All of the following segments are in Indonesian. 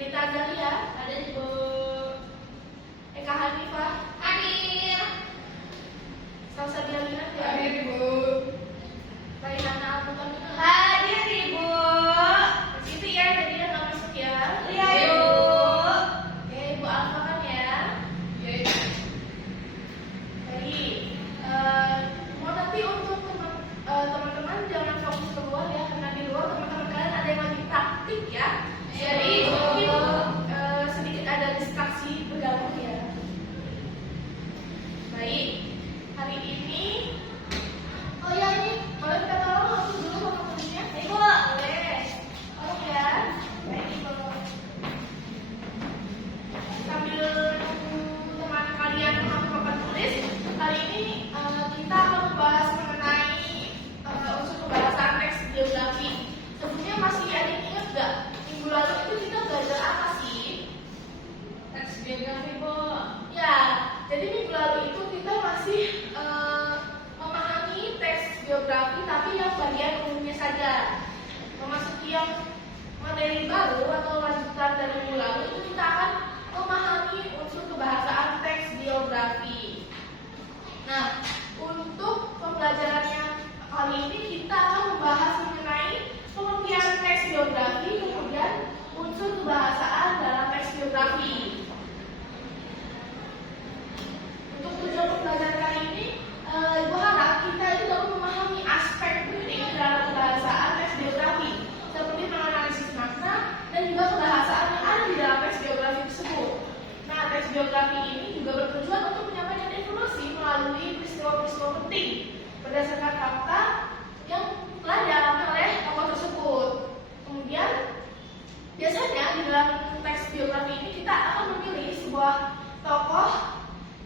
Dita Azalia, ada Ibu Eka Hanifah, Hadir. Salsa Dialina, Hadir, Ibu. Raihana Alputan, Hadir, Ibu. Itu ya, jadi yang nggak masuk ya. Iya, Ibu. Oke, Ibu Alfa kan ya. Ya, Ibu. Baik, mau nanti untuk teman-teman jangan fokus keluar ya, karena di luar teman-teman kalian ada yang lagi praktik ya. Jadi mungkin sedikit ada distraksi bergabung ya. Baik, hari ini, oh ya ini boleh kita tolong waktu dulu sama tulisnya? Ibu. Boleh, tolong ya. Baik, Ibu. Sambil nunggu teman kalian mengambil papan tulis, hari ini kita akan membahas mengenai unsur pembahasan teks geografi. Sebelumnya masih ada yang ingat nggak? Minggu lalu itu kita belajar apa sih? Teks geografi, Bu. Ya, jadi minggu lalu itu kita masih memahami teks geografi, tapi yang bagian umumnya saja. Memasuki yang materi baru atau lanjutan dari minggu lalu itu kita akan memahami unsur kebahasaan teks geografi. Nah, untuk pembelajarannya kali ini kita akan membahas mengenai pengertian teks geografi, kemudian unsur kebahasaan dalam teks geografi. Untuk tujuan pembelajaran kali ini, Ibu harap kita itu dapat memahami aspek penting dalam kebahasaan teks geografi, seperti menganalisis makna dan juga kebahasaan yang ada di dalam teks geografi tersebut. Nah, teks geografi ini juga bertujuan untuk menyampaikan informasi melalui peristiwa-peristiwa penting berdasarkan fakta yang telah dialami oleh tokoh tersebut. Kemudian, biasanya di dalam teks geografi ini kita akan memilih sebuah tokoh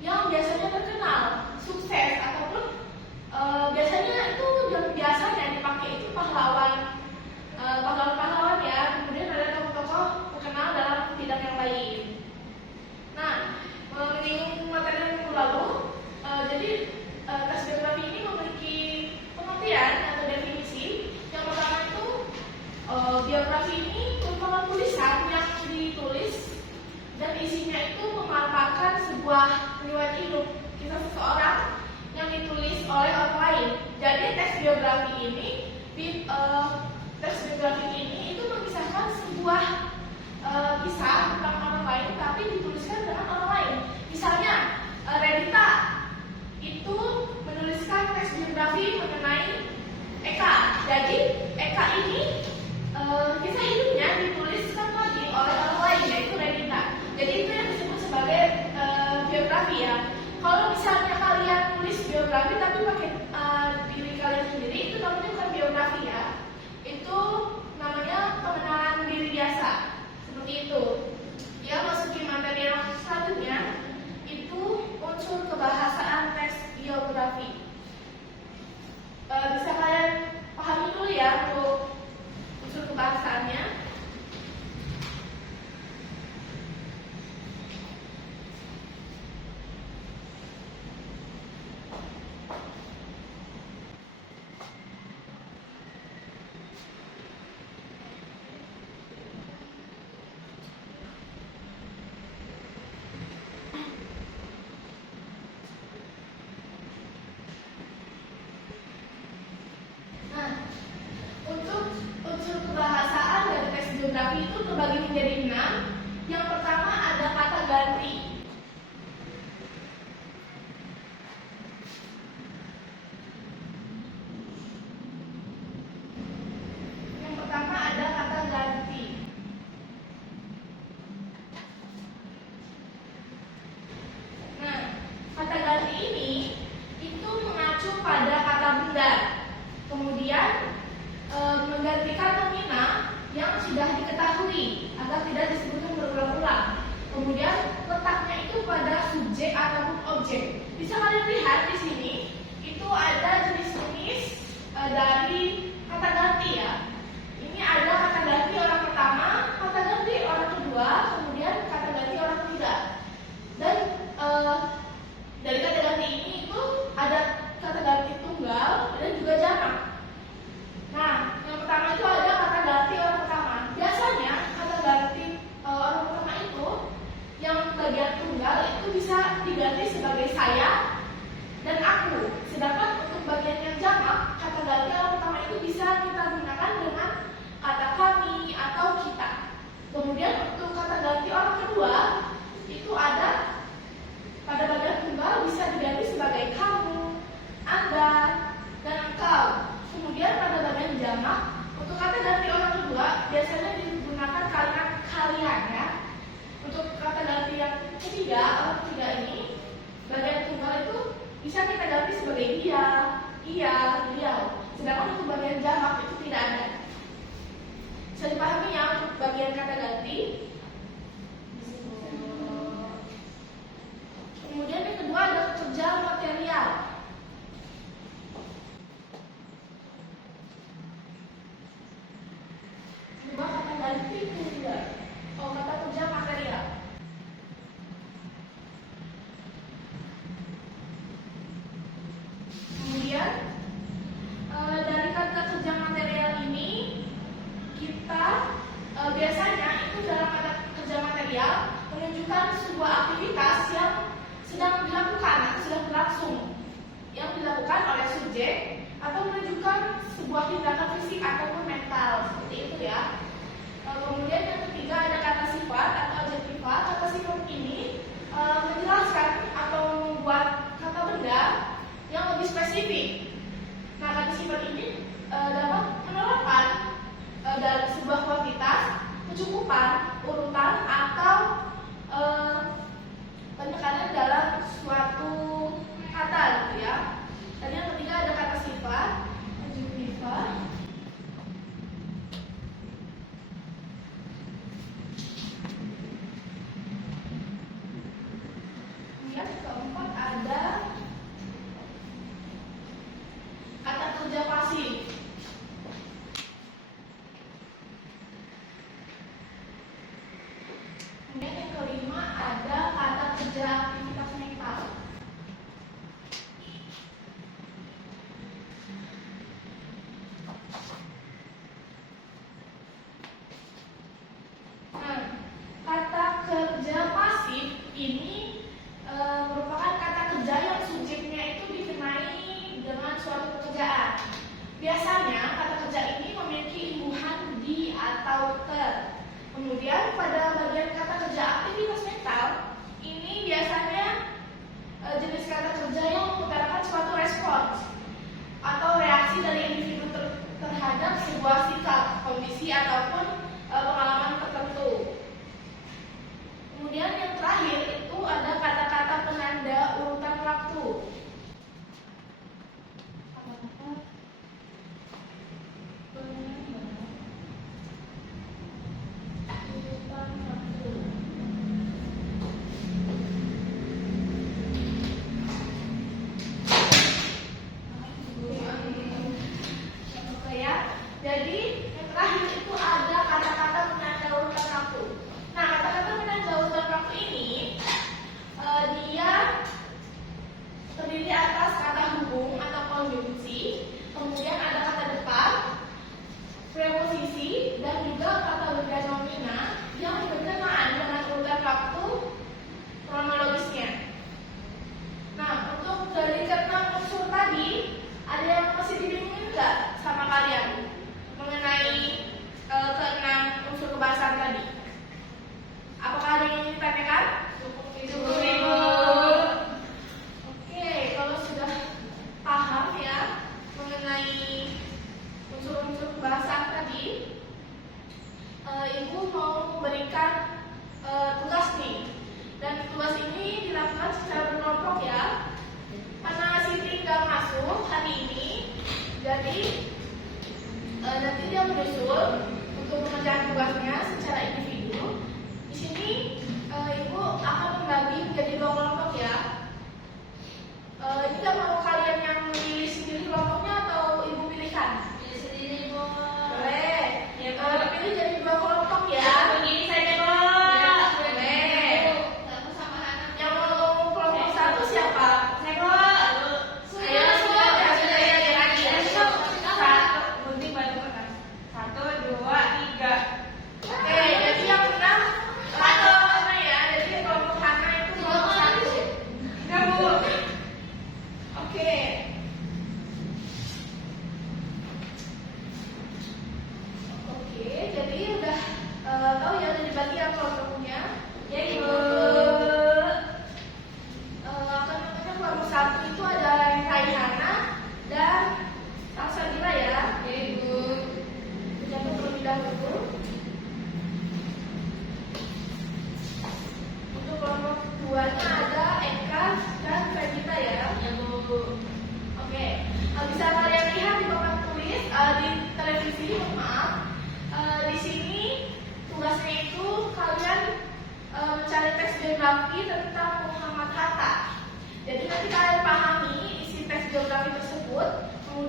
yang biasanya terkenal, sukses, ataupun biasanya itu yang biasanya dipakai itu pahlawan ya. Kemudian ada tokoh-tokoh terkenal dalam bidang yang lain. Nah, menyinggung materi yang minggu lalu, jadi teks geografi ini memiliki pengertian atau definisi. Yang pertama itu geografi ini merupakan tulisan yang ditulis dan isinya itu memaparkan sebuah riwayat hidup kisah seseorang yang ditulis oleh orang lain. Jadi teks geografi ini itu mengisahkan sebuah kisah tentang orang lain tapi dituliskan dengan orang lain. Misalnya Redita itu menuliskan teks geografi mengenai Eka. Jadi Eka ini kisah hidupnya dituliskan lagi oleh orang lain, yaitu Redita. Jadi itu yang disebut sebagai biografi ya. Kalau misalnya kalian tulis biografi tapi pakai diri kalian sendiri, itu namanya bukan biografi ya. Itu namanya pengenalan diri biasa. Seperti itu. Ya, masuki materi yang selanjutnya itu unsur kebahasaan teks geografi. Bisa kalian pahami dulu ya untuk unsur kebahasaannya. Nah, untuk unsur kebahasaan dari teks geografi itu terbagi menjadi 6. Yang pertama ada kata ganti. Yang pertama ada kata ganti. Nah, kata ganti ini itu mengacu pada kata benda. Kemudian menggantikan nomina yang sudah diketahui agar tidak disebutkan berulang-ulang. Kemudian letaknya itu pada subjek ataupun objek. Bisa kalian lihat di sini itu ada jenis-jenis dari kata ganti ya. Ini ada kata ganti orang pertama, kata ganti orang kedua, kemudian kata ganti orang ketiga. Dan dari kata ganti ini itu ada kata ganti tunggal dan juga jamak. Nah, yang pertama itu ada kata ganti orang pertama. Biasanya kata ganti orang seperti iya, beliau. Sedangkan untuk bagian jamak itu tidak ada. Bisa dipahami ya untuk bagian kata ganti. Kemudian yang kedua ada kerja material. Coba kata ganti kerja. Kata kerja material. Kemudian dari kata kerja material ini kita biasanya itu dalam kata kerja material menunjukkan sebuah aktivitas yang sedang dilakukan atau sedang berlangsung yang dilakukan oleh subjek atau menunjukkan sebuah tindakan fisik ataupun mental seperti itu ya. Kemudian yang ketiga ada kata sifat atau adjektiva. Kata sifat ini menjelaskan atau membuat kata benda yang lebih spesifik. Nah, kata sifat ini dapat menerapkan dalam sebuah kuantitas, kecukupan, urutan atau penekanan dalam suatu kata gitu ya. Dan yang ketiga ada kata sifat, adjektiva. Kemudian keempat ada kata kerja pasif. Kemudian yang kelima ada kata kerja aktivitas mental. Nah, kata kerja pasif ini merupakan kata kerja yang subjeknya itu dikenai dengan suatu pekerjaan. Biasanya kata kerja ini memiliki imbuhan di atau ter. Kemudian pada bagian kata kerja aktivitas mental ini biasanya jenis kata kerja yang mengutarakan suatu respons atau reaksi dari individu terhadap sebuah sikap, kondisi ataupun pengalaman tertentu. Kemudian yang terakhir itu ada kata-kata penanda urutan waktu. Jadi yang terakhir itu ada kata-kata penanda urutan waktu. Nah, kata-kata penanda urutan waktu ini dia terdiri atas kata hubung atau konjungsi, kemudian ada kata depan, preposisi, dan juga kata benda nomina yang berkenaan dengan urutan waktu kronologisnya. Nah, untuk dari keenam unsur tadi, ada yang masih dibingungin nggak sama kalian mengenai keenam unsur kebahasaan tadi? Apakah ada yang ingin ditanyakan? Cukup, Ibu. Oke, kalau sudah paham ya mengenai unsur-unsur kebahasaan tadi, Ibu mau memberikan tugas nih. Dan tugas ini dilakukan secara berkelompok ya. Karena Siti nggak masuk hari ini, jadi nanti dia menyusul untuk mengerjakan tugasnya secara individu. Di sini Ibu akan membagi menjadi 2 kelompok ya. Jika mau kalian yang memilih sendiri kelompoknya atau Ibu pilihkan? Pilih sendiri, Bu. Boleh. Ya, Bu. Pilih jadi 2 kelompok ya. Begini saja, Bu. Boleh. Satu sama anak. Yang mau kelompok 1 siapa? Saya, Bu. Ayo, sudah lagi. Satu, gunting batu kertas. 1, 2, 3. Oke, jadi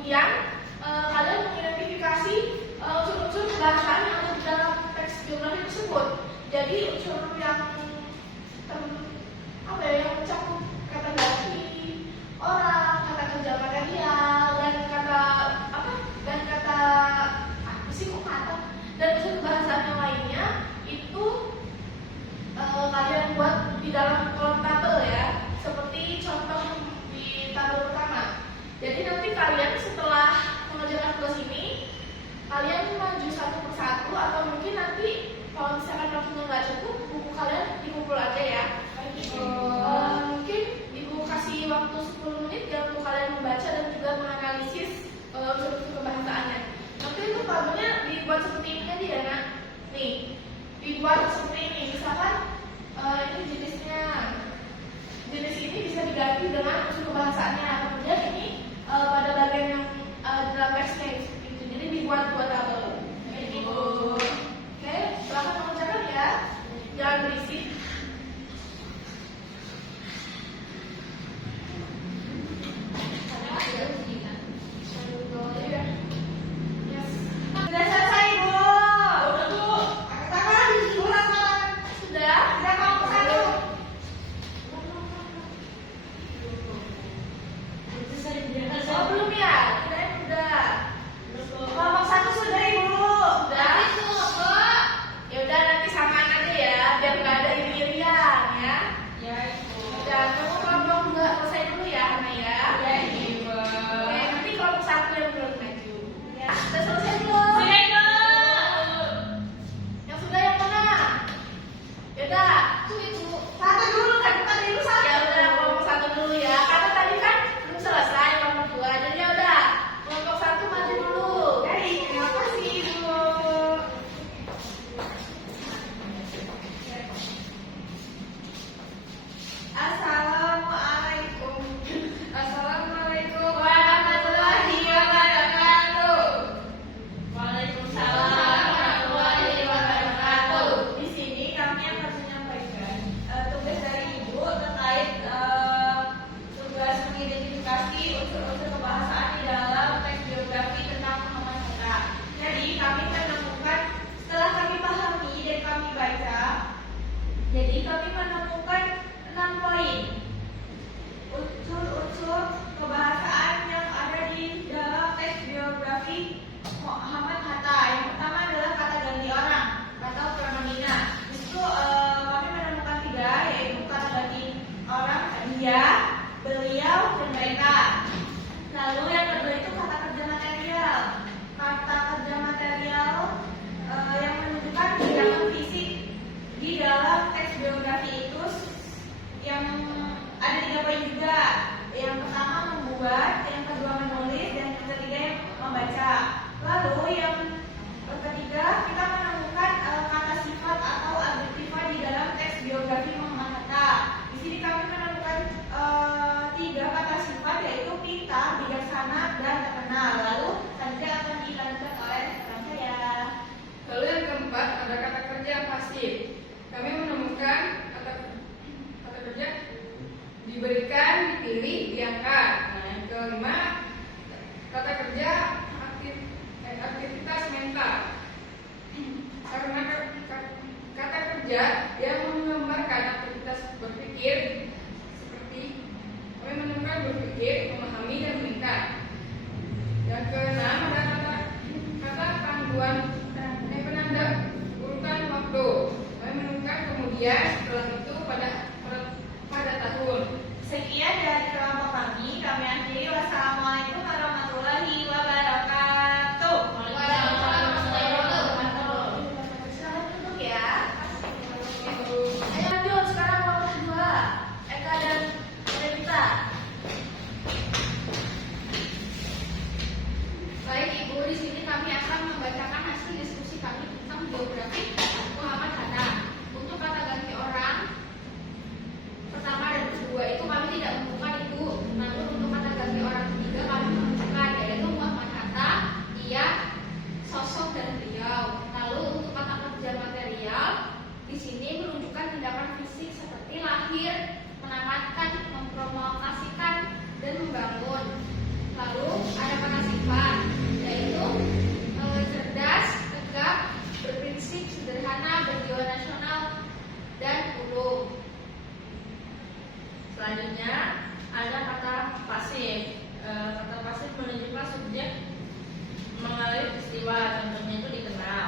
Kemudian kalian mengidentifikasi unsur-unsur kebahasaan yang ada di dalam teks biografi tersebut. Jadi unsur yang yang mencakup kata ganti orang, kata kerja material, dan kata dan unsur kebahasaan yang lainnya itu kalian buat di dalam kolom tabel ya, seperti contoh di tabel pertama. Jadi nanti kalian setelah mengerjakan tugas ini, kalian maju satu persatu, atau mungkin nanti kalau misalkan waktunya nggak cukup, buku kalian dikumpul aja ya. Mungkin ibu kasih waktu 10 menit ya untuk kalian membaca dan juga menganalisis unsur-unsur kebahasaannya. Nanti itu tabelnya dibuat seperti ini aja ya nak. Nih, dibuat seperti ini. Misalkan ini jenis ini bisa diganti dengan unsur kebahasaannya. Kemudian ini pada bagian yang dalam teksnya gitu. Jadi dibuat dua tabel. Kayak gitu. Oke, silahkan mengerjakan ya. Jangan berisik. Sudah selesai, Bu. Udah Bu. Angkat tangan, ulang tangan. Sudah? Sudah kelompok 1. Oh belum ya? Kirain udah. Kelompok 1 sudah, Ibu. Sudah? Ya udah nanti samaan aja ya, biar nggak ada iri-irian ya. Ya, Ibu. Udah, kamu kelompok 2 selesai dulu ya, Hana ya. Ya, Ibu. Oke, nanti kelompok 1 yang belum maju. Ya. Sudah selesai belum? Sudah, Ibu. Yang sudah yang mana? Ya udah. Tuh, Ibu. Satu dulu kan, bukan dulu satu. Ya udah, kelompok 1 dulu ya. Karena tadi kan belum selesai kelompok 2. Jadi ya udah, kelompok 1 maju dulu. Baik, terima kasih, Ibu. Assalamualaikum. Assalamualaikum Warahmatullahi wabarakatuh. Waalaikumsalam Warahmatullahi wabarakatuh. Di sini kami akan menyampaikan tugas dari Ibu terkait tugas mengidentifikasi unsur-unsur kebahasaan di dalam teks biografi tentang Muhammad Hatta. Jadi kami menemukan, setelah kami pahami dan kami baca, jadi kami menemukan 6 poin unsur-unsur kebahasaan yang ada di dalam teks biografi Muhammad Hatta. Yang pertama adalah kata ganti orang atau pronomina. Di situ kami menemukan 3, yaitu kata ganti orang dia, beliau, dan mereka. Lalu yang kedua itu kata kerja material. Kata kerja material yang menunjukkan tindakan fisik di dalam teks biografi itu yang ada 3 poin juga. Yang pertama membuat, yang kedua menulis, dan yang ketiga yang membaca. Lalu yang ketiga kita menemukan kata sifat atau adjektiva di dalam teks biografi Muhammad Hatta. Di sini kami menemukan 3 kata sifat, yaitu pintar, bijaksana, dan terkenal. Lalu selanjutnya akan dilanjutkan oleh rekan saya. Lalu yang keempat ada kata kerja yang pasif. Kami menemukan kata kerja diberikan, dipilih, diangkat. Nah, yang kelima kata kerja aktivitas mental. Karena kata kerja yang menggambarkan aktivitas berpikir, seperti kami menemukan berpikir, memahami, dan meningkat. Yang keenam ada kata panduan penanda urutan waktu. Kami menemukan kemudian setelah itu pada tahun. Sekian dari kelompok kami akhiri. Wassalamualaikum warahmatullahi wabarakatuh. Selamat duduk ya. Ayo lanjut, sekarang kelompok 2. Eka dan Rita. Baik, Ibu, di sini kami akan membacakan hasil diskusi kami tentang biografi Muhammad Hatta. Untuk kata ganti orang pertama dan kedua itu kami tidak menemukan itu. Namun untuk kata ganti orang ketiga kami menemukan, yaitu Muhammad Hatta, ia, sosok, dan beliau. Lalu untuk kata kerja material di sini menunjukkan tindakan fisik seperti lahir, menamatkan, mempromosikan, dan membangun. Lalu ada kata sifat subjek mengalami peristiwa, contohnya itu dikenal.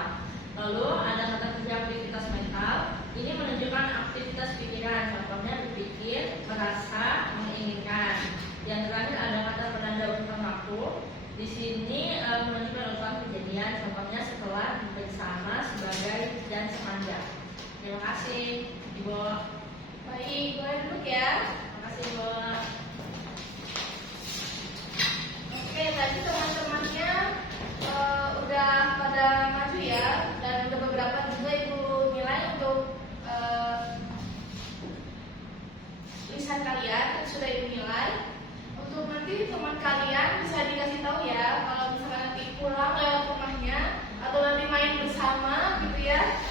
Lalu ada kata kerja aktivitas mental, ini menunjukkan aktivitas pikiran, contohnya berpikir, merasa, menginginkan. Yang terakhir ada kata penanda urutan waktu, di sini menunjukkan urutan kejadian, contohnya setelah, bersama, sebagai, dan sepanjang. Terima kasih, Ibu. Baik, boleh duduk ya. Terima kasih, Ibu. Oke, tadi teman-temannya udah pada maju ya, dan udah beberapa juga ibu nilai untuk tulisan kalian sudah ibu nilai. Untuk nanti teman kalian bisa dikasih tahu ya, kalau misalkan nanti pulang lewat rumahnya atau nanti main bersama gitu ya.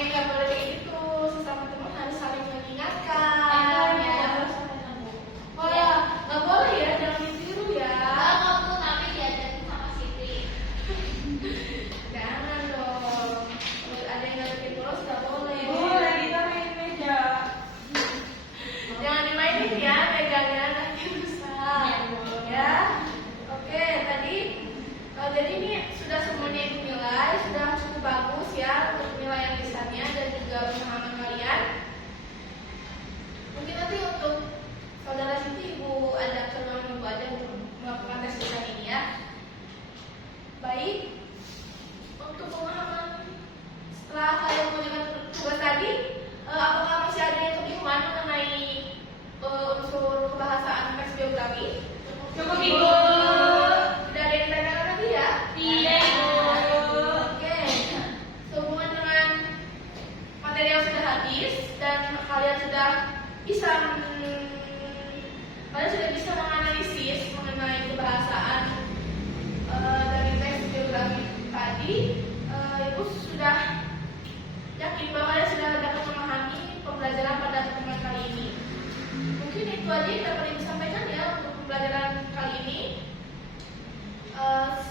Nggak boleh kayak gitu, sesama teman harus saling mengingatkan ya. Oh ya, nggak boleh ya, jangan ditiru ya. Jangan dong. Kalau ada yang nggak bikin bolos nggak boleh. Boleh kita main meja. Jangan dimainin ya, megangnya nanti rusak. Ya. Oke, tadi jadi ini sudah semuanya ibu nilai, sudah cukup bagus ya untuk penilaian lisannya dan juga pemahaman kalian. Mungkin nanti untuk saudara Siti ibu ada ke ruang ibu aja untuk melakukan tes lisan ini ya. Baik. Untuk pemahaman setelah kalian mengerjakan tugas tadi, apakah masih ada yang kebingungan mengenai unsur kebahasaan teks biografi? Cukup, Ibu. Tidak ada yang ditanyakan lagi ya? Tidak, Ibu. Oke. Sehubungan dengan materi yang sudah habis dan kalian sudah bisa menganalisis mengenai kebahasaan dari teks biografi tadi, ibu sudah yakin bahwa kalian sudah dapat memahami pembelajaran pada pertemuan kali ini. Mungkin itu aja yang dapat ibu sampaikan ya untuk pembelajaran kali ini.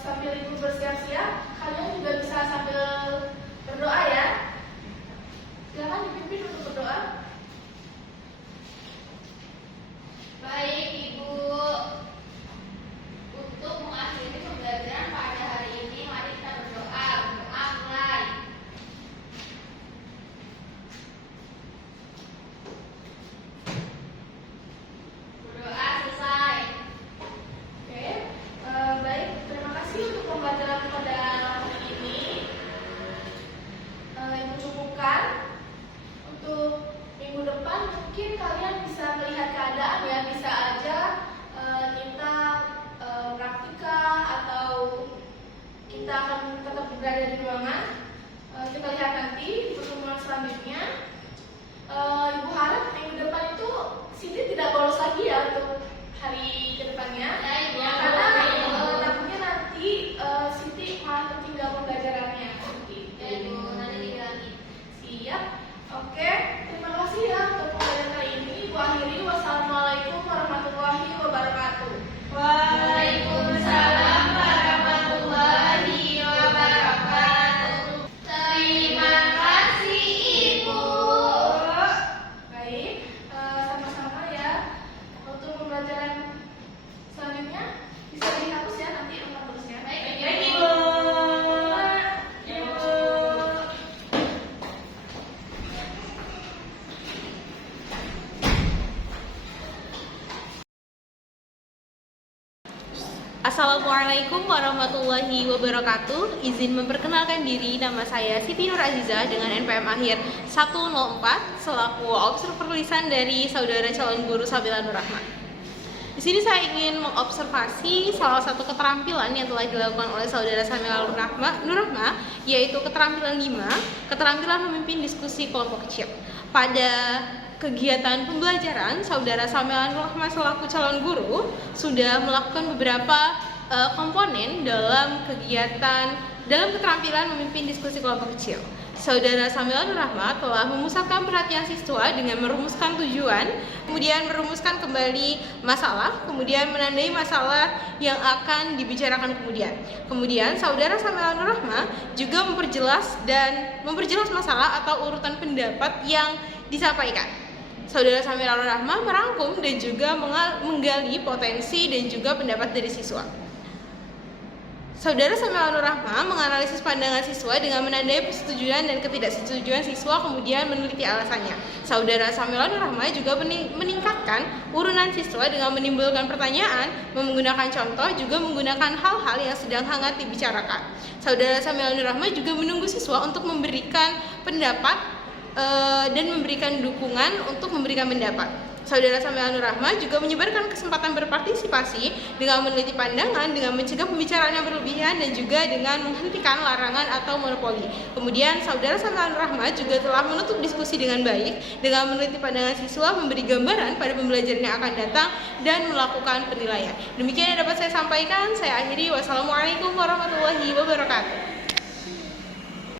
Sambil ibu bersiap-siap, kalian juga bisa sambil berdoa ya. Silakan dipimpin untuk berdoa. Baik, Ibu. Untuk mengakhiri pembelajaran pada hari ini, mari kita berdoa. Berdoa mulai. Berdoa selesai. Oke, baik. Terima kasih untuk pembelajaran pada hari ini. Ibu cukupkan. Untuk minggu depan mungkin kalian bisa melihat keadaan ya, bisa aja kita praktika atau kita akan tetap berada di ruangan. Kita lihat nanti di pertemuan selanjutnya. Ibu harap minggu depan itu Siti tidak bolos lagi ya untuk hari kedepannya. Ya, Ibu. Karena takutnya nanti Siti malah tertinggal pembelajarannya. Ya, Ibu. Nanti diganti. Siap. Oke, terima kasih ya untuk pembelajaran kali ini. Ibu akhiri. Wassalamualaikum warahmatullahi wabarakatuh. Waalaikumsalam warahmatullahi wabarakatuh. Terima kasih, Ibu. Baik, sama-sama ya. Untuk pembelajaran selanjutnya bisa dihapus ya nanti untuk terusnya. Baik, Ibu. Assalamualaikum warahmatullahi wabarakatuh. Izin memperkenalkan diri, nama saya Siti Nur Aziza dengan NPM akhir 104 selaku observer lisan dari saudara calon guru Sabila Nur Rahma. Di sini saya ingin mengobservasi salah satu keterampilan yang telah dilakukan oleh saudara Sabila Nur Rahma, yaitu keterampilan 5, keterampilan memimpin diskusi kelompok kecil. Pada kegiatan pembelajaran, saudara Samela Nur Rahma selaku calon guru sudah melakukan beberapa komponen dalam keterampilan memimpin diskusi kelompok kecil. Saudara Samela Nur Rahma telah memusatkan perhatian siswa dengan merumuskan tujuan, kemudian merumuskan kembali masalah, kemudian menandai masalah yang akan dibicarakan kemudian. Kemudian saudara Samela Nur Rahma juga memperjelas masalah atau urutan pendapat yang disampaikan. Saudara Samira Rahma merangkum dan juga menggali potensi dan juga pendapat dari siswa. Saudara Samira Rahma menganalisis pandangan siswa dengan menandai persetujuan dan ketidaksetujuan siswa, kemudian meneliti alasannya. Saudara Samira Rahma juga meningkatkan urunan siswa dengan menimbulkan pertanyaan, menggunakan contoh, juga menggunakan hal-hal yang sedang hangat dibicarakan. Saudara Samira Rahma juga menunggu siswa untuk memberikan pendapat dan memberikan dukungan untuk memberikan pendapat. Saudara Samira Rahma juga menyebarkan kesempatan berpartisipasi dengan meneliti pandangan, dengan mencegah pembicaraan yang berlebihan, dan juga dengan menghentikan larangan atau monopoli. Kemudian Saudara Samira Rahma juga telah menutup diskusi dengan baik dengan meneliti pandangan siswa, memberi gambaran pada pembelajaran yang akan datang, dan melakukan penilaian. Demikian yang dapat saya sampaikan. Saya akhiri. Wassalamualaikum warahmatullahi wabarakatuh.